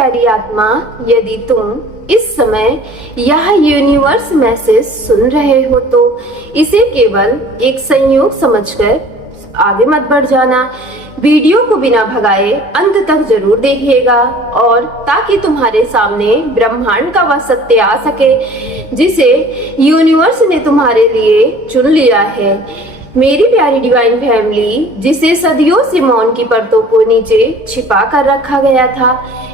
प्यारी आत्मा, यदि तुम इस समय यह यूनिवर्स मैसेज सुन रहे हो तो इसे केवल एक संयोग समझकर आगे मत बढ़ जाना। वीडियो को बिना भगाए अंत तक जरूर देखिएगा, और ताकि तुम्हारे सामने ब्रह्मांड का वह सत्य आ सके जिसे यूनिवर्स ने तुम्हारे लिए चुन लिया है। मेरी प्यारी डिवाइन फैमिली, जिसे सदियों से मौन की परतों को नीचे छिपा कर रखा गया था,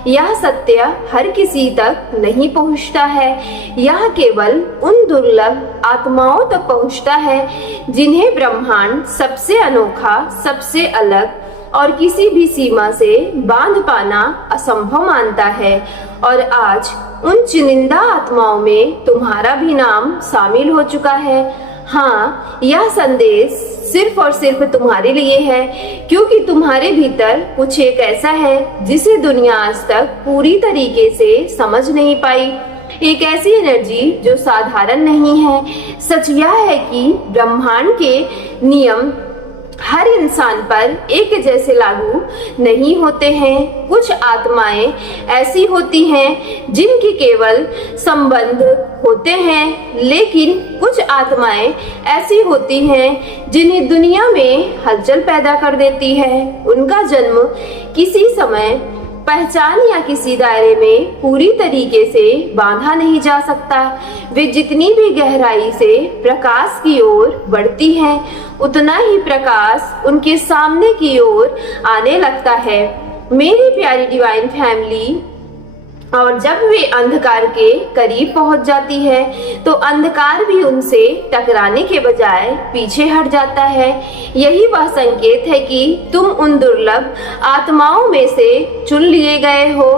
यह सत्य हर किसी तक नहीं पहुंचता है। यह केवल उन दुर्लभ आत्माओं तक पहुंचता है जिन्हें ब्रह्मांड सबसे अनोखा, सबसे अलग और किसी भी सीमा से बांध पाना असंभव मानता है। और आज उन चुनिंदा आत्माओं में तुम्हारा भी नाम शामिल हो चुका है। हाँ, यह संदेश सिर्फ और सिर्फ तुम्हारे लिए है, क्योंकि तुम्हारे भीतर कुछ एक ऐसा है जिसे दुनिया आज तक पूरी तरीके से समझ नहीं पाई। एक ऐसी एनर्जी जो साधारण नहीं है। सच यह है कि ब्रह्मांड के नियम हर इंसान पर एक जैसे लागू नहीं होते हैं। कुछ आत्माएं ऐसी होती हैं जिनके केवल संबंध होते हैं, लेकिन कुछ आत्माएं ऐसी होती हैं जिन्हें दुनिया में हलचल पैदा कर देती है। उनका जन्म किसी समय, पहचान या किसी दायरे में पूरी तरीके से बांधा नहीं जा सकता। वे जितनी भी गहराई से प्रकाश की ओर बढ़ती हैं, उतना ही प्रकाश उनके सामने की ओर आने लगता है। मेरी प्यारी डिवाइन फैमिली, और जब वे अंधकार के करीब पहुंच जाती है तो अंधकार भी उनसे टकराने के बजाय पीछे हट जाता है। यही वह संकेत है कि तुम उन दुर्लभ आत्माओं में से चुन लिए गए हो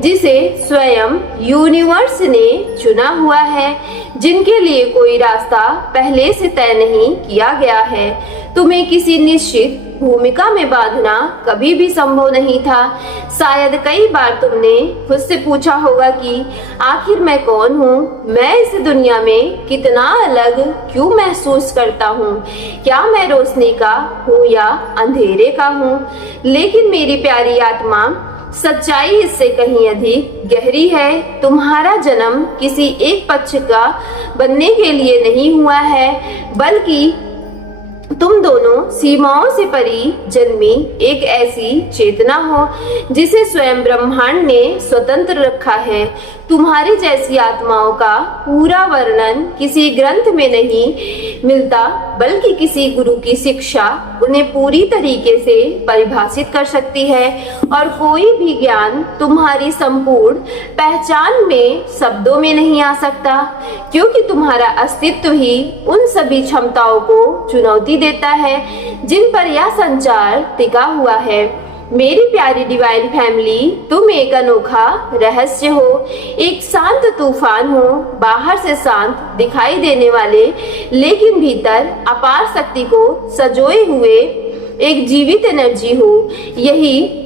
जिसे स्वयं यूनिवर्स ने चुना हुआ है, जिनके लिए कोई रास्ता पहले से तय नहीं किया गया है। तुम्हें किसी निश्चित भूमिका में बांधना कभी भी संभव नहीं था। शायद कई बार तुमने खुद से पूछा होगा कि आखिर मैं कौन हूँ, मैं इस दुनिया में कितना अलग क्यों महसूस करता हूँ, क्या मैं रोशनी का हूँ या अंधेरे का हूँ। लेकिन मेरी प्यारी आत्मा, सच्चाई इससे कहीं अधिक गहरी है। तुम्हारा जन्म किसी एक पक्ष का बनने के लिए नहीं हुआ है, बल्कि तुम दोनों सीमाओं से परी जन्मी एक ऐसी चेतना हो जिसे स्वयं ब्रह्मांड ने स्वतंत्र रखा है। तुम्हारी जैसी आत्माओं का पूरा वर्णन किसी ग्रंथ में नहीं मिलता, बल्कि किसी गुरु की शिक्षा उन्हें पूरी तरीके से परिभाषित कर सकती है। और कोई भी ज्ञान तुम्हारी संपूर्ण पहचान में शब्दों में नहीं आ सकता, क्योंकि तुम्हारा अस्तित्व ही उन सभी क्षमताओं को चुनौती देता है जिन पर यह संचार टिका हुआ है। मेरी प्यारी डिवाइन फैमिली, तुम एक अनोखा रहस्य हो, एक शांत तूफान हो, बाहर से शांत दिखाई देने वाले लेकिन भीतर अपार शक्ति को सजोए हुए एक जीवित एनर्जी हो। यही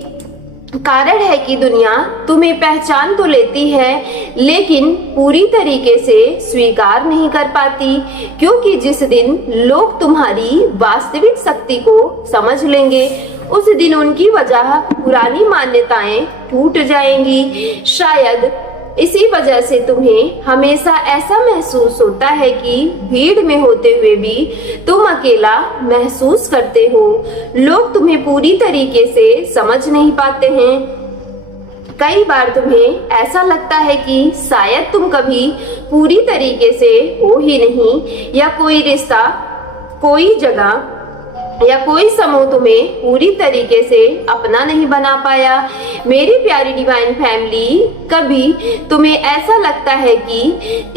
कारण है कि दुनिया तुम्हें पहचान तो लेती है, लेकिन पूरी तरीके से स्वीकार नहीं कर पाती, क्योंकि जिस दिन लोग तुम्हारी वास्तविक शक्ति को समझ लेंगे, उस दिन उनकी वजह पुरानी मान्यताएं टूट जाएंगी। शायद इसी वजह से तुम्हें हमेशा ऐसा महसूस होता है कि भीड़ में होते हुए भी तुम अकेला महसूस करते हो। लोग तुम्हें पूरी तरीके से समझ नहीं पाते हैं। कई बार तुम्हें ऐसा लगता है कि शायद तुम कभी पूरी तरीके से हो ही नहीं, या कोई रिश्ता, कोई जगह या कोई समूह तुम्हें पूरी तरीके से अपना नहीं बना पाया। मेरी प्यारी डिवाइन फैमिली, कभी तुम्हें ऐसा लगता है कि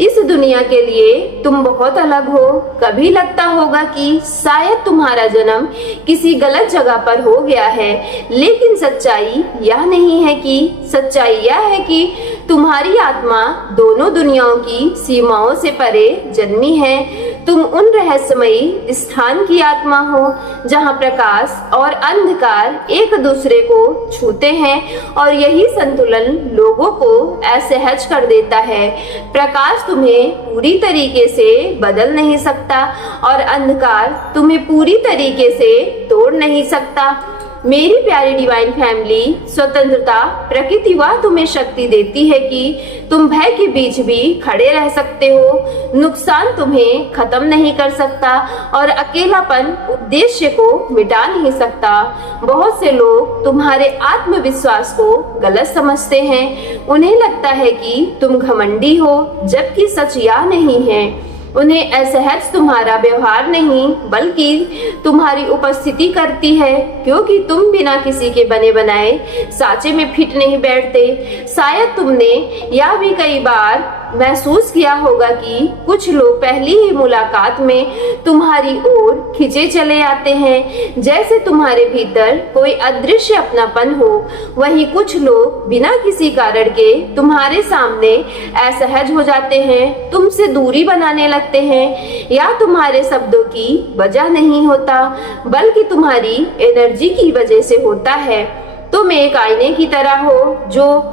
इस दुनिया के लिए तुम बहुत अलग हो। कभी लगता होगा कि शायद तुम्हारा जन्म किसी गलत जगह पर हो गया है, लेकिन सच्चाई यह नहीं है कि सच्चाई यह है कि तुम्हारी आत्मा दोनों दुनियाओं की सीमाओं से परे जन्मी है। तुम उन रहस्यमयी स्थान की आत्मा हो जहाँ प्रकाश और अंधकार एक दूसरे को छूते हैं, और यही संतुलन लोगों को असहज कर देता है। प्रकाश तुम्हें पूरी तरीके से बदल नहीं सकता, और अंधकार तुम्हें पूरी तरीके से तोड़ नहीं सकता। मेरी प्यारी डिवाइन फैमिली, स्वतंत्रता प्रकृति वह तुम्हें शक्ति देती है कि तुम भय के बीच भी खड़े रह सकते हो। नुकसान तुम्हें खत्म नहीं कर सकता और अकेलापन उद्देश्य को मिटा नहीं सकता। बहुत से लोग तुम्हारे आत्मविश्वास को गलत समझते हैं। उन्हें लगता है कि तुम घमंडी हो, जबकि सच यह नहीं है। उन्हें असहज तुम्हारा व्यवहार नहीं बल्कि तुम्हारी उपस्थिति करती है, क्योंकि तुम बिना किसी के बने बनाए सांचे में फिट नहीं बैठते। शायद तुमने यह भी कई बार महसूस किया होगा कि कुछ लोग पहली ही मुलाकात में तुम्हारी ओर खिंचे चले आते हैं, जैसे तुम्हारे भीतर कोई अदृश्य अपनापन हो। वहीं कुछ लोग बिना किसी कारण के तुम्हारे सामने असहज हो जाते हैं, तुमसे दूरी बनाने लगते हैं। या तुम्हारे शब्दों की वजह नहीं होता, बल्कि तुम्हारी एनर्जी की वजह से होता है। तुम एक आईने की तरह हो, जो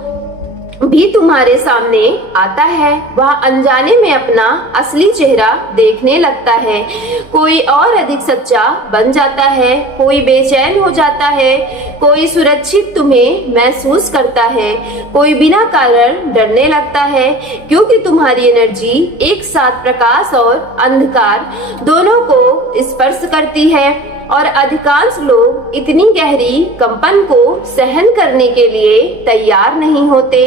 भी तुम्हारे सामने आता है वह अनजाने में अपना असली चेहरा देखने लगता है। कोई और अधिक सच्चा बन जाता है, कोई बेचैन हो जाता है, कोई सुरक्षित तुम्हें महसूस करता है, कोई बिना कारण डरने लगता है, क्योंकि तुम्हारी एनर्जी एक साथ प्रकाश और अंधकार दोनों को स्पर्श करती है। और अधिकांश लोग इतनी गहरी कंपन को सहन करने के लिए तैयार नहीं होते,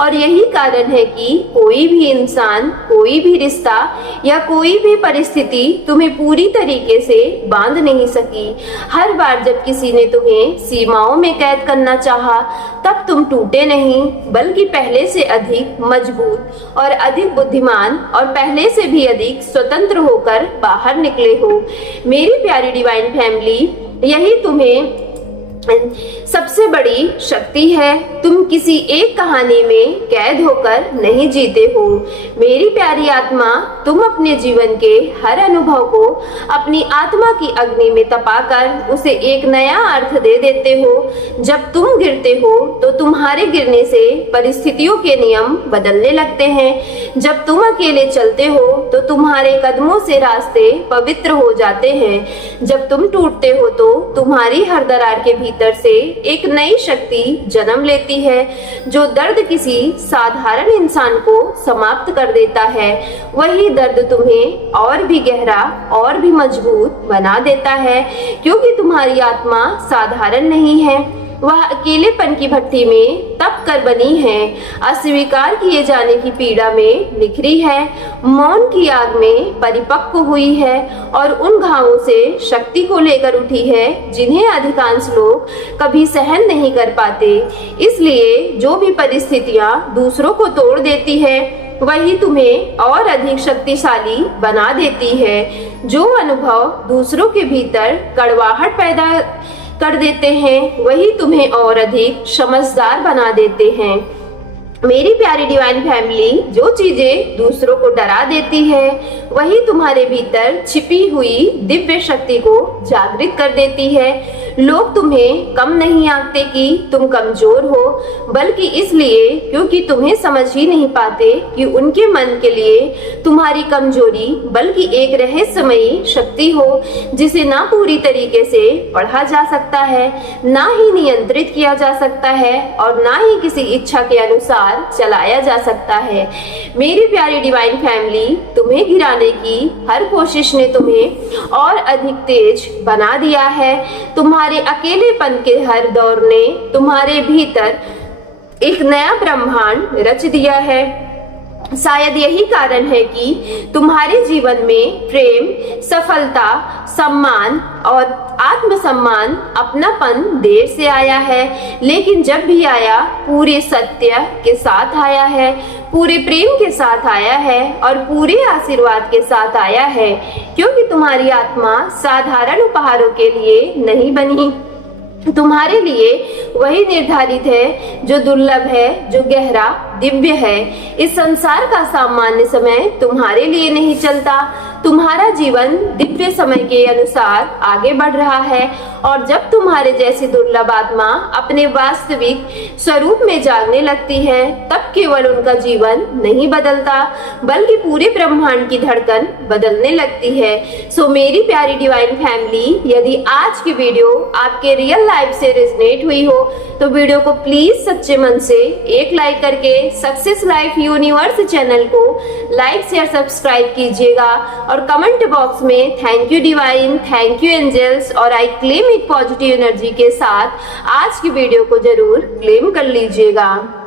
और यही कारण है कि कोई भी इंसान, कोई भी रिश्ता या कोई भी परिस्थिति तुम्हें पूरी तरीके से बांध नहीं सकी। हर बार जब किसी ने तुम्हें सीमाओं में कैद करना चाहा, तब तुम टूटे नहीं, बल्कि पहले से अधिक मजबूत और अधिक बुद्धिमान और पहले से भी अधिक स्वतंत्र होकर बाहर निकले हो। मेरी प्यारी डिवाइन फैमिली, यही तुम्हें सबसे बड़ी शक्ति है। तुम किसी एक कहानी में कैद होकर नहीं जीते हो। मेरी प्यारी आत्मा, तुम अपने जीवन के हर अनुभव को अपनी आत्मा की अग्नि में तपाकर उसे एक नया अर्थ दे देते हो। जब तुम गिरते हो तो तुम्हारे गिरने से परिस्थितियों के नियम बदलने लगते हैं। जब तुम अकेले चलते हो तो तुम्हारे कदमों से रास्ते पवित्र हो जाते हैं। जब तुम टूटते हो तो तुम्हारी हर दरार के भीतर से एक नई शक्ति जन्म लेती है, जो दर्द किसी साधारण इंसान को समाप्त कर देता है, वही दर्द तुम्हें और भी गहरा और भी मजबूत बना देता है, क्योंकि तुम्हारी आत्मा साधारण नहीं है। वह अकेलेपन की भट्टी में तप कर बनी है, अस्वीकार किए जाने की पीड़ा में निखरी है, मौन की आग में परिपक्व हुई है और उन घावों से शक्ति को लेकर उठी है जिन्हें अधिकांश लोग कभी सहन नहीं कर पाते। इसलिए जो भी परिस्थितियां दूसरों को तोड़ देती है, वही तुम्हें और अधिक शक्तिशाली बना देती है। जो अनुभव दूसरों के भीतर कड़वाहट पैदा कर देते हैं, वही तुम्हें और अधिक समझदार बना देते हैं। मेरी प्यारी डिवाइन फैमिली, जो चीजें दूसरों को डरा देती है, वही तुम्हारे भीतर छिपी हुई दिव्य शक्ति को जागृत कर देती है। लोग तुम्हें कम नहीं आंकते कि तुम कमजोर हो, बल्कि इसलिए क्योंकि तुम्हें समझ ही नहीं पाते कि उनके मन के लिए तुम्हारी कमजोरी बल्कि एक रहस्यमयी शक्ति हो, जिसे ना पूरी तरीके से पढ़ा जा सकता है, ना ही नियंत्रित किया जा सकता है और ना ही किसी इच्छा के अनुसार चलाया जा सकता है। मेरी प्यारी डिवाइन फैमिली, तुम्हें गिराने की हर कोशिश ने तुम्हें और अधिक तेज बना दिया है। तुम्हारे अकेलेपन के हर दौर ने तुम्हारे भीतर एक नया ब्रह्मांड रच दिया है। शायद यही कारण है कि तुम्हारे जीवन में प्रेम, सफलता, सम्मान और आत्मसम्मान, अपनापन देर से आया है, लेकिन जब भी आया पूरे सत्य के साथ आया है, पूरे प्रेम के साथ आया है और पूरे आशीर्वाद के साथ आया है, क्योंकि तुम्हारी आत्मा साधारण उपहारों के लिए नहीं बनी। तुम्हारे लिए वही निर्धारित है जो दुर्लभ है, जो गहरा, दिव्य है। इस संसार का सामान्य समय तुम्हारे लिए नहीं चलता। तुम्हारा जीवन दिव्य समय के अनुसार आगे बढ़ रहा है और जब तुम्हारे जैसी दुर्लभ आत्मा अपने वास्तविक स्वरूप में जागने लगती है, तब केवल उनका जीवन नहीं बदलता बल्कि पूरे ब्रह्मांड की धड़कन बदलने लगती है। सो मेरी प्यारी डिवाइन फैमिली, यदि आज की वीडियो आपके रियल लाइफ से रेजोनेट हुई हो तो वीडियो को प्लीज सच्चे मन से एक लाइक करके सक्सेस लाइफ यूनिवर्स चैनल को लाइक शेयर सब्सक्राइब कीजिएगा और कमेंट बॉक्स में thank you divine, thank you angels और I claim it positive energy के साथ आज की वीडियो को जरूर क्लेम कर लीजिएगा।